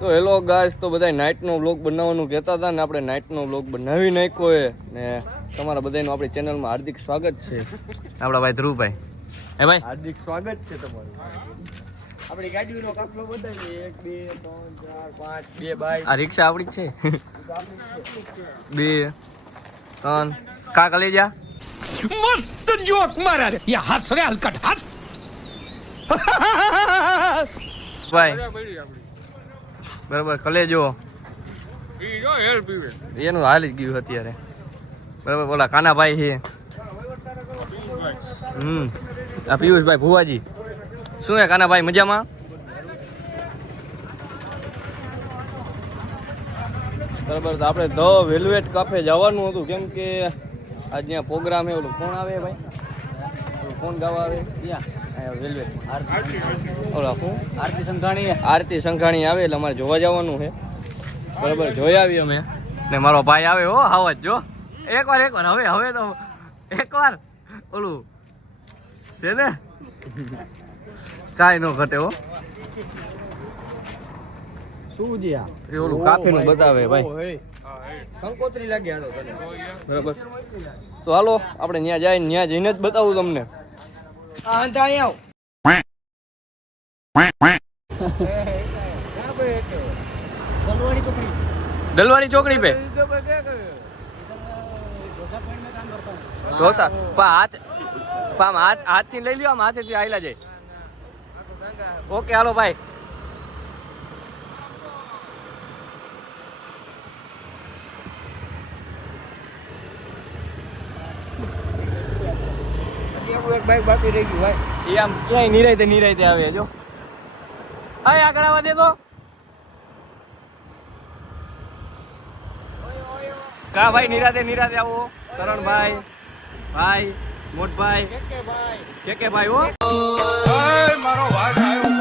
તો hello guys, તો બધા નાઇટનો વ્લોગ બનાવવાનું કહેતા હતા ને આપણે નાઇટનો વ્લોગ બનાવી નાખ્યો છે ને તમારા બધાનું આપણી ચેનલમાં હાર્દિક સ્વાગત છે. આપણા ભાઈ ધ્રુવભાઈ, હે ભાઈ હાર્દિક સ્વાગત છે તમારું. આપણી ગાડીનો કાફલો બતાવીએ 1 2 3 4 5 2 બાઈક. આ રિક્ષા આપણી જ છે. 2 3 કાકા લઈ જા. મસ્ત જોક મારા રે યા હસ રે હલકટ હસ ભાઈ બરાબર કલેજો એનું હાલ જ ગયું અત્યારે. બરાબર બોલા કાનાભાઈ છે. આ પિયુષભાઈ ભુવાજી શું હે કાનાભાઈ મજામાં? બરાબર તો આપણે ધ વેલ્વેટ કાફે જવાનું હતું કેમ કે આજ ત્યાં પ્રોગ્રામ છે. ઓલું કોણ આવે ભાઈ? કોણ ગાવા આવે? વેલ્વેટ ઓલા શું આરતી સંઘાણી આવે એટલે અમારે જોવા જવાનું છે. બરાબર જોઈ આવી અમે ને મારો ભાઈ આવે હો હાવત જો એકવાર હવે તો એકવાર ઓલું છે ને કાંઈ ન ઘટે હો. શું એ ઓલું કાફીનું બતાવે ભાઈ કંકોત્રી લાગે હાલો તને. બરાબર તો હાલો આપણે ત્યાં જઈને જ બતાવું તમને. દલવાડી ચોકડી પે ઢોસા હાથ થી લઈ લ્યો. આમ હાથેથી આયલા જાય. ઓકે હાલો ભાઈ. એક બાઈક બાકી રહી ગયું ભાઈ. એ આમ ક્યાંય નિરાયતે આવે જો. હા આગળ આવવા દે તો. કા ભાઈ નિરાતે આવો. કરણભાઈ ભાઈ મોટભાઈ કે ભાઈ હો મારો ભાઈ આવ્યો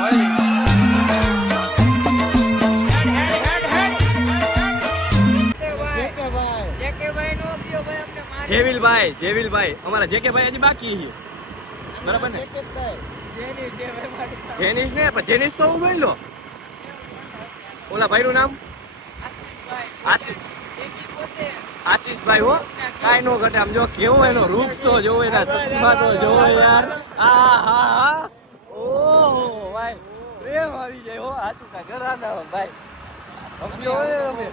ભાઈ. જેવિલભાઈ અમારા જેકેભાઈ હજી બાકી છે. બરાબર ને જેનિશ ને પણ જેનિશ તો હું ગઈ લો. ઓલા ભાઈ નું નામ આશીષભાઈ હો. કાંઈ નો ઘટે. આમ જો કેવો એનો રૂપ તો જોવો, એના ચશ્મા તો જોવો યાર. હા ઓહો ભાઈ પ્રેમ આવી જાય હો. સાચું કા ઘરાના ભાઈ સમજો અમે.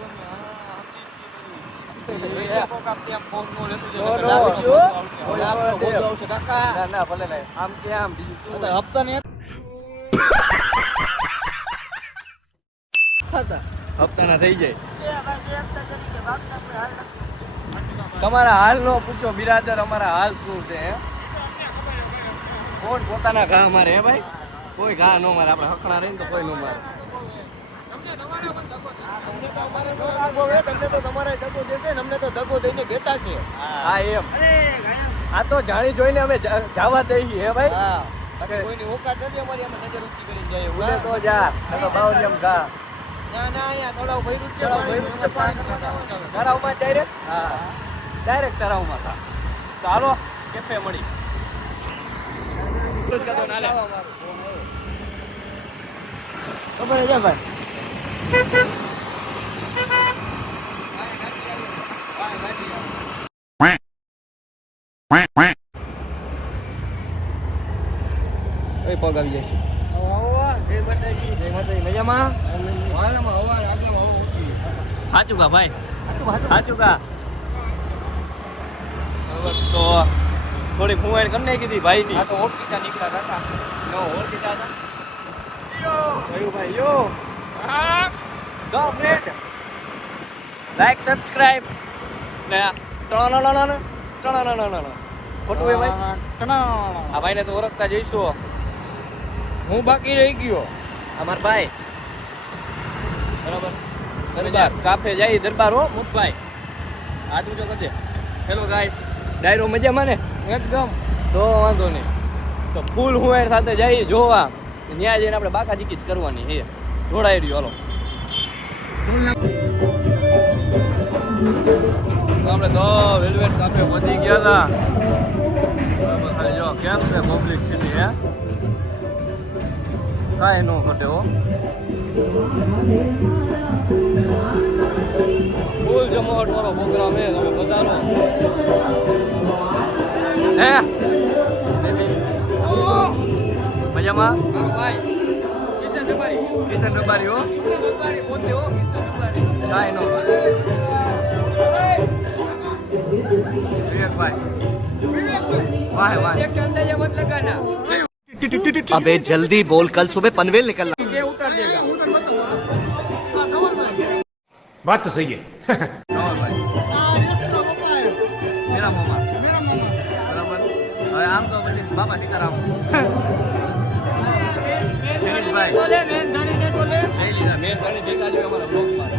હપ્તાના થઈ જાય. તમારા હાલ નો પૂછો બિરાદર, અમારા હાલ શું છે? કોણ પોતાના ઘા મારે હે ભાઈ? કોઈ ઘા નો મારે. આપણે હકણા રહીને તો કોઈ નો મારે. તમને તો તમારે દગો દેશે ને અમને તો દગો દઈને બેઠા છે. હા એમ. આ તો જાણી જોઈને અમે જવા દઈએ હે ભાઈ. કોઈની ઓકાત નથી અમારી. અમે નજર ઊંચી કરી જાય ઉડે તો જા. તો બાવલિયમ ઘા ના અહીંયા તળાવ ભર્યું છે. તળાવમાં ડાયરેક્ટ ડાયરેક્ટ તળાવમાં ખા. તો હાલો કેફે મળી. ખબર છે ભાઈ. પગ આવી જાય છે. સાચું કા ભાઈ સાચું કા. તો થોડી ફુવાડ કરી નાખી હતી ભાઈ ની. તો ઓળખીતા નીકળ્યા હતા. ઓળખીતા હતા ભાઈ યો. ગો ફ્રેન્ડ લાઈક સબસ્ક્રાઇબ ને ખોટું ભાઈ. આ ભાઈને તો ઓળખતા જઈશું. હું બાકી રહી ગયો. અમાર ભાઈ બરાબર દરબાર કાફે જાય. દરબાર હો મુખભાઈ આજુ જો કરજે. હેલો ગાઈસ, ડાયરો મજામાં ને એકદમ? તો વાંધો નહીં. તો ફૂલ હુંવાર સાથે જઈએ જોવા. ત્યાં જઈને આપણે બાકા જીકી જ કરવાની છે. જોડાઈ રહ્યો હાલો. આપણે તો વેલ્વેટ કાફે પહોંચી ગયા હતા. બરાબર જો કેમ છે પબ્લિક સિટી હે. કાંઈ ન ઘટે હો. ફૂલ જમાવટ વાળો પ્રોગ્રામ છે તમે બતાવો હે મજામાં મારો ભાઈ કિશન રબારી હો પોતે હો કિશન રબારી કાંઈ નો વિવેકભાઈ વાહ વાહ એક અંદાજા મત લગાના अबे जल्दी बोल कल सुबह पनवेल निकलना नीचे उतर देगा बात तो सही है नवाज भाई मेरा मामा बराबर હવે આમ તો પછી બાપા સીતારામ દિનેશભાઈ બોલે મેન ધણી ને બોલે લઈ લીધા મેન ધણી દેખા જો અમારા બ્લોગમાં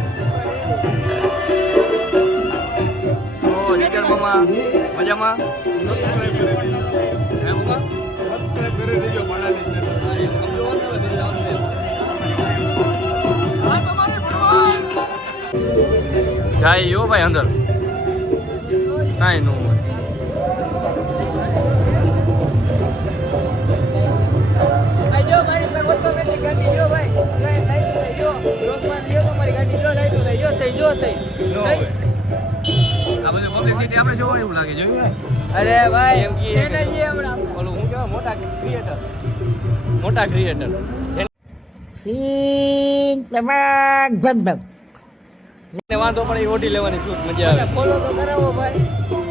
ઓ નીકળ મામા મજામાં હે મામા કરી દેજો બનાવી છે હા એ કમજો હતો ને દિલ આવશે હા તમારે ભણવા જાય યો ભાઈ અંદર કાઈ નો આજો મારી પર ઓટોમેટિક ગાડી જો ભાઈ લાઈટ લઈ જો રોકમાં લ્યો તમારી ગાડી જો લાઈટ લઈ જો થઈ આ બધું પબ્લિસિટી આપણે જોવા એવું લાગે જોયું અરે ભાઈ એમ કી એનર્જી હમણાં બોલો હું કેવા મોટા ક્રિએટર સીન ચમક ધમધમ ને વાંધો પણ એ ઓઢી લેવાની છૂટ મજા આવે ફોલો તો કરાવો ભાઈ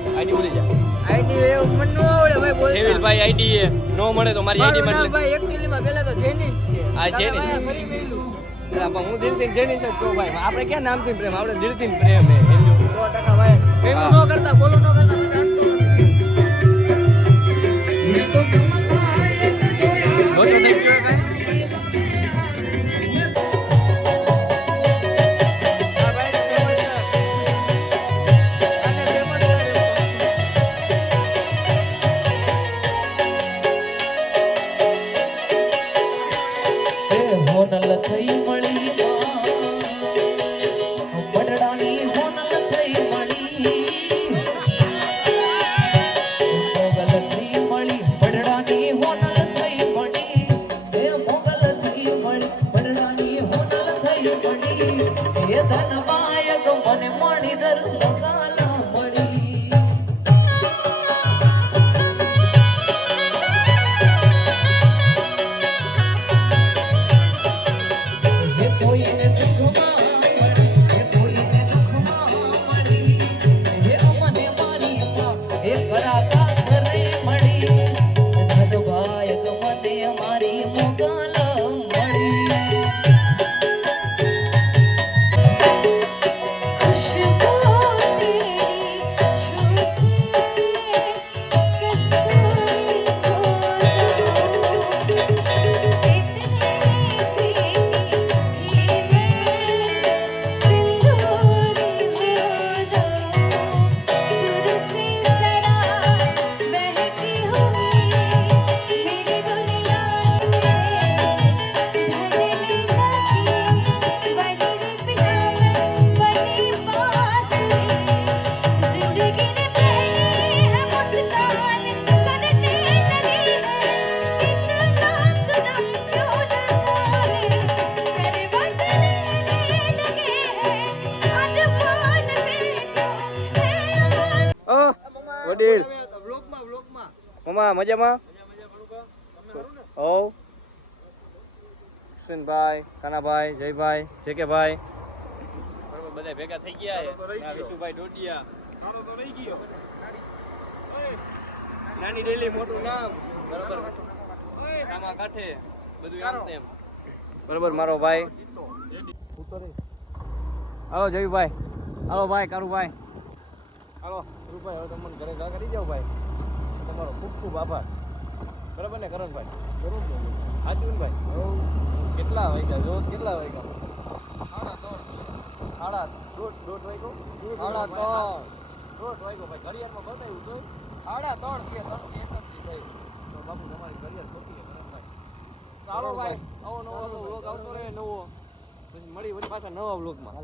આઈડી બોલી જા આઈડી એવું મન નો આવડે ભાઈ બોલ ભાઈ આઈડી એ નો મળે તો મારી આઈડી માં ભાઈ એક્ચ્યુઅલી માં પહેલા તો જેનિસ છે આ જેનિસ ફરી મેલું પણ હું દિલથી જેનિસ જ કહું ભાઈ આપણે ક્યાં નામથી પ્રેમ આપણે દિલથી પ્રેમ હે એમ જો 100% ભાઈ એવું નો કરતા બોલો નો કરતા મને અટકો મેં તો થઈ ગયો કાઈ હોનલ થઈ મળી બડડાની હોનલ થઈ મળી મોગલ થઈ મળી બડડાની હોનલ થઈ મળી એ મોગલ થઈ મળી બડડાની હોનલ થઈ મળી એ ધનવાયક મને મળી દર મોગલ મળી હે કોઈને સુખમાં મળી હે કોઈને દુઃખમાં મળી હે અમને મારી માં હે કરાકા કરે મળી ધનવાયક મને મારી મોગલ મળી खुशबू तेरी छूटी कस्तूरी हो जाऊं इतनी फीकी ये मैं सिंदूरी हो जाऊं सुर से जरा बहकी हुई मेरी दुनिया ढलने लगी बड़ी पिया में बड़ी बांसुरी जिंदगी ने पहली है मुस्कान करने लगी है इतना कदम क्यों न जाने करवट लेने लगे हैं अरमान में क्यों है વડીલ મામા મજામાં ઓ કિશનભાઈ કાનાભાઈ જયભાઈ જેકેભાઈ બરોબર બધા ભેગા થઈ ગયા છે વિશુભાઈ ડોડિયા નાની ડેલી મોટું નામ બરોબર સામા કાંઠે બધું આમ તેમ બરોબર મારો ભાઈ હાલો જયભાઈ હાલો ભાઈ કારુભાઈ હાલો રૂપાઈ હવે તમને ઘરે જા કરી જાઓ ભાઈ તમારો ખૂબ ખૂબ આભાર બરાબર ને કરણભાઈ બરોબર સાચું ને ભાઈ કેટલા વાગ્યા જો કેટલા વાગ્યા દોઢ વાગ્યો ભાઈ ઘડિયાળમાં બતાવ્યું તો 3:30 કે 3:31 થયું તો બાપુ તમારી ઘડિયાળ ખોટી છે કરણભાઈ ચાલો ભાઈ આવો નવો વ્લોગ આવતો રહે નવો પછી મળી વળી પાછા નવા વ્લોગમાં